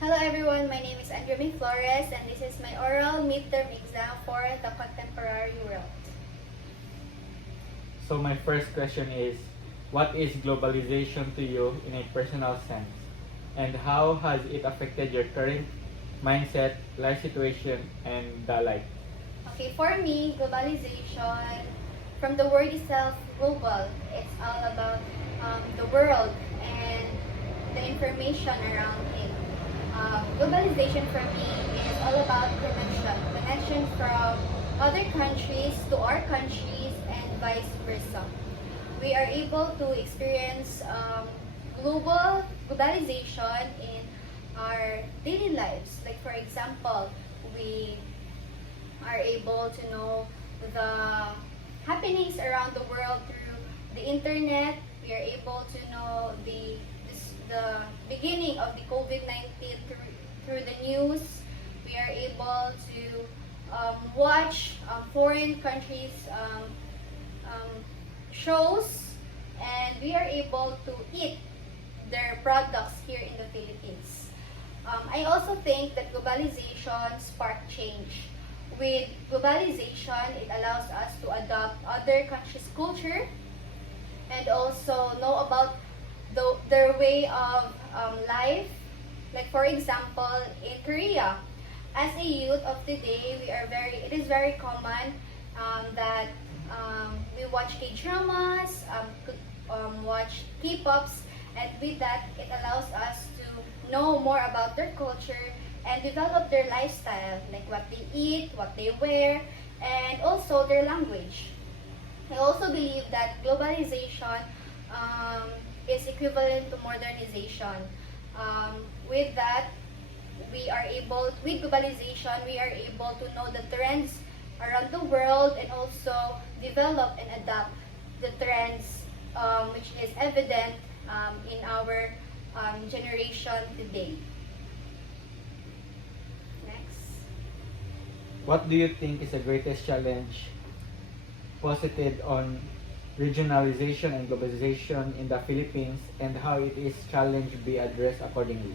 Hello everyone, my name is Andrea Flores and this is my oral midterm exam for the contemporary world. So my first question is, what is globalization to you in a personal sense? And how has it affected your current mindset, life situation, and the like? Okay, for me, globalization, from the word itself, global, it's all about the world and the information around it. Globalization for me is all about connection from other countries to our countries and vice versa. We are able to experience globalization in our daily lives. Like for example, we are able to know the happenings around the world through the internet. We are able to know the beginning of the COVID-19 through the news. We are able to watch foreign countries shows, and we are able to eat their products here in the Philippines. I also think that globalization sparked change. With globalization, it allows us to adopt other countries' culture and also know about their way of life. Like for example, in Korea, as a youth of today, it is very common that we watch K-dramas, watch K-pops, and with that, it allows us to know more about their culture and develop their lifestyle, like what they eat, what they wear, and also their language. I also believe that globalization is equivalent to modernization. With that, with globalization, we are able to know the trends around the world and also develop and adapt the trends which is evident in our generation today. Next. What do you think is the greatest challenge posited on regionalization and globalization in the Philippines, and how it is challenge be addressed accordingly?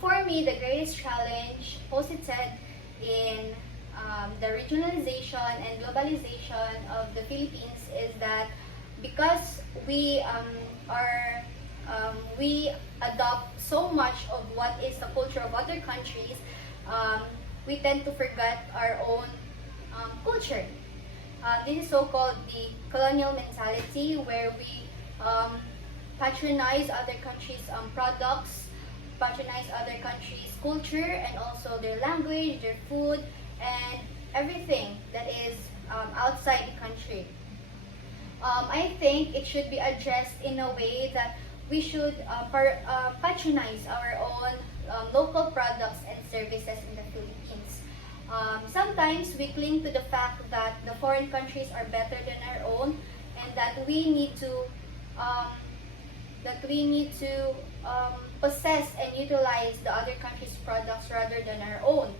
For me, the greatest challenge posited in the regionalization and globalization of the Philippines is that because we adopt so much of what is the culture of other countries, we tend to forget our own culture. This is so-called the colonial mentality, where we patronize other countries' products, patronize other countries' culture, and also their language, their food, and everything that is outside the country. I think it should be addressed in a way that we should patronize our own local products and services in the Philippines. Sometimes we cling to the fact that the foreign countries are better than our own, and that we need to possess and utilize the other countries' products rather than our own.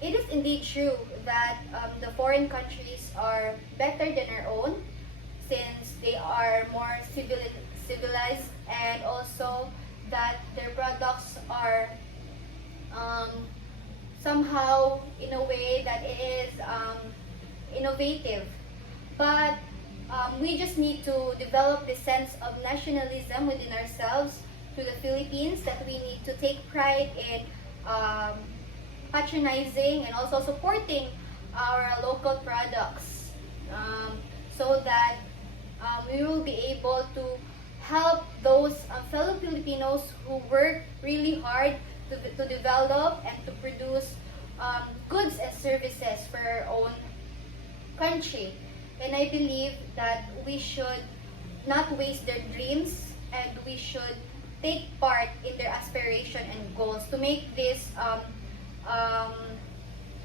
It is indeed true that the foreign countries are better than our own, since they are more civilized, and also that their products are somehow in a way that it is innovative. But we just need to develop the sense of nationalism within ourselves to the Philippines, that we need to take pride in patronizing and also supporting our local products, so that we will be able to help those fellow Filipinos who work really hard to develop and to produce goods and services for our own country. And I believe that we should not waste their dreams, and we should take part in their aspiration and goals to make this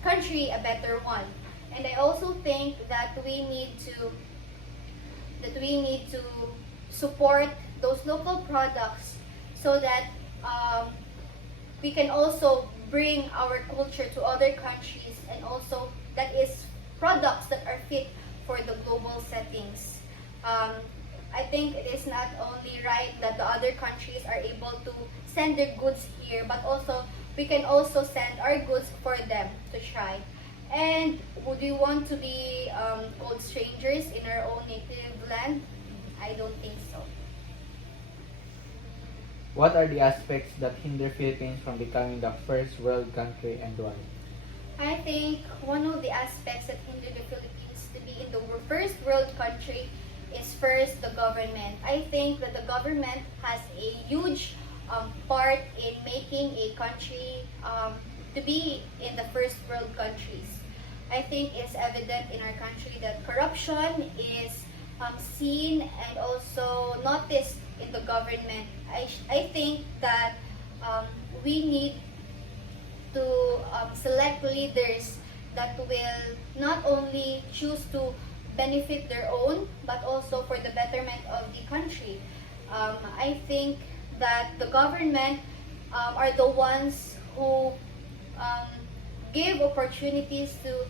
country a better one. And I also think that we need to support those local products, so that we can also bring our culture to other countries, and also that is products that are fit for the global settings. I think it is not only right that the other countries are able to send their goods here, but also we can also send our goods for them to try. And would we want to be called strangers in our own native land? I don't think so. What are the aspects that hinder Philippines from becoming the first world country and why? I think one of the aspects that hinder the Philippines to be in the first world country is first the government. I think that the government has a huge part in making a country to be in the first world countries. I think it's evident in our country that corruption is seen and also noticed in the government. I think that we need to select leaders that will not only choose to benefit their own but also for the betterment of the country. I think that the government are the ones who um, give opportunities to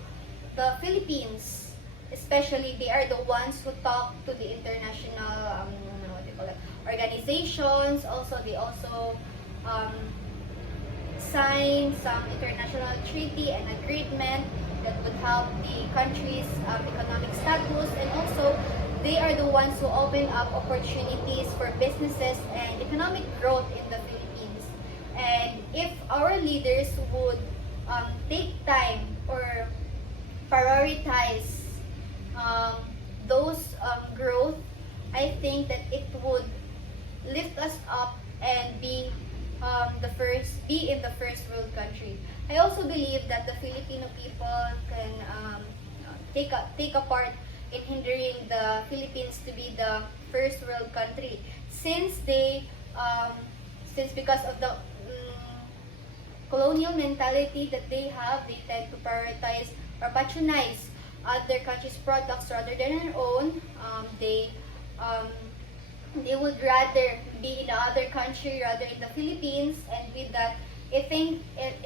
the Philippines, especially they are the ones who talk to the international what do you call it, organizations. Also, they also um, sign some international treaty and agreement that would help the country's economic status, and also they are the ones who open up opportunities for businesses and economic growth in the Philippines. And if our leaders would take time or prioritize um, those growth, I think that it would lift us up and be in the first world country. I also believe that the Filipino people can take a part in hindering the Philippines to be the first world country, since because of the colonial mentality that they have, they tend to prioritize or patronize other countries' products rather than their own. They would rather be in the other country rather in the Philippines, and with that, it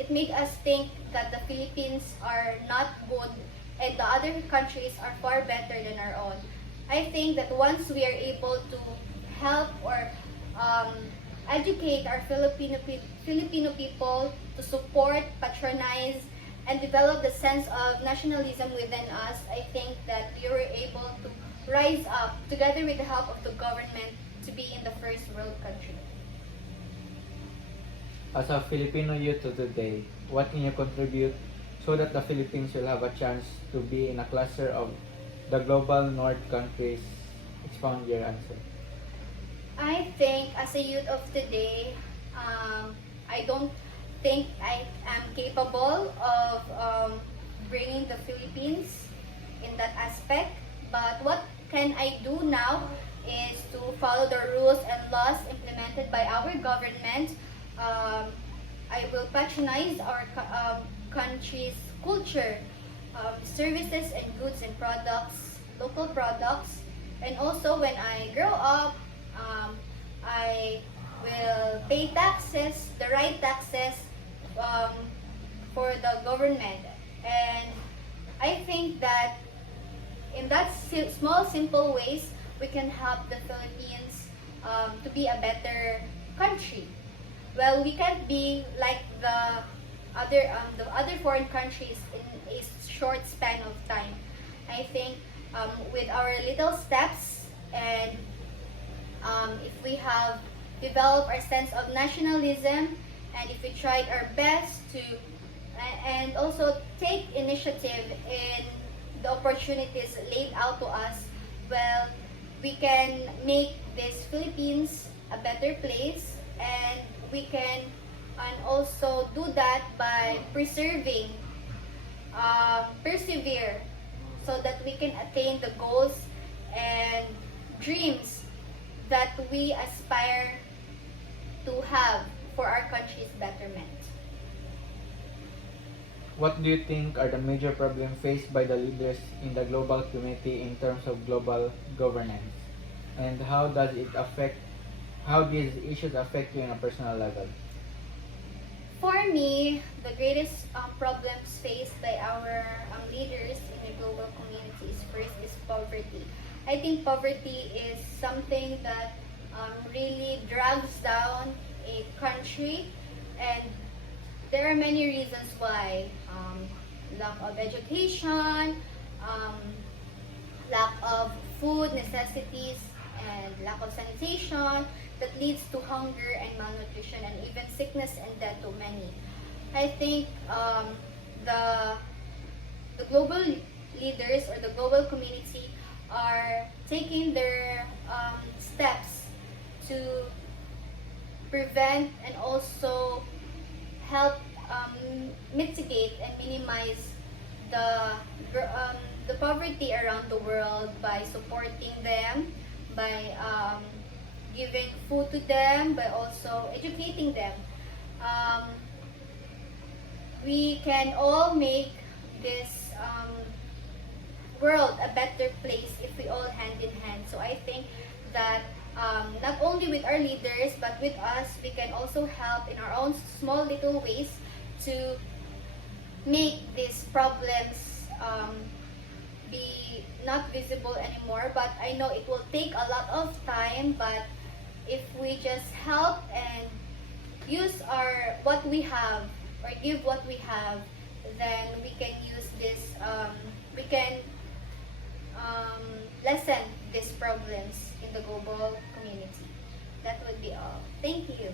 makes us think that the Philippines are not good and the other countries are far better than our own. I think that once we are able to help or educate our Filipino people to support, patronize, and develop the sense of nationalism within us, I think that we were able to rise up together with the help of the government to be in the first world country. As a Filipino youth of today, what can you contribute so that the Philippines will have a chance to be in a cluster of the global north countries? Expound your answer. I think as a youth of today, I don't think I am capable of bringing the Philippines in that aspect. But what can I do now is to follow the rules and laws implemented by our government. I will patronize our country's culture, services and goods and products, local products. And also when I grow up, I will pay taxes, the right taxes for the government. And I think that in that small, simple ways, we can help the Philippines to be a better country. Well, we can't be like the other foreign countries in a short span of time. I think with our little steps, and if we have developed our sense of nationalism, and if we tried our best to and also take initiative in the opportunities laid out to us, well, we can make this Philippines a better place, and we can also do that by persevere, so that we can attain the goals and dreams that we aspire to have for our country's betterment. What do you think are the major problems faced by the leaders in the global community in terms of global governance? And how these issues affect you on a personal level? For me, the greatest problems faced by our leaders in the global community is first is poverty. I think poverty is something that really drags down a country, and there are many reasons why. Lack of education, um, lack of food necessities, and lack of sanitation that leads to hunger and malnutrition and even sickness and death to many. I think the the global leaders or the global community are taking their steps to prevent and also help mitigate and minimize the the poverty around the world by supporting them, by giving food to them, by also educating them. Um, we can all make this world a better place if we all hand in hand. So I think that not only with our leaders but with us, we can also help in our own small little ways to make these problems be not visible anymore. But I know it will take a lot of time, but if we just help and use our what we have or give what we have, then we can use this we can lessen these problems in the global community. That would be all. Thank you.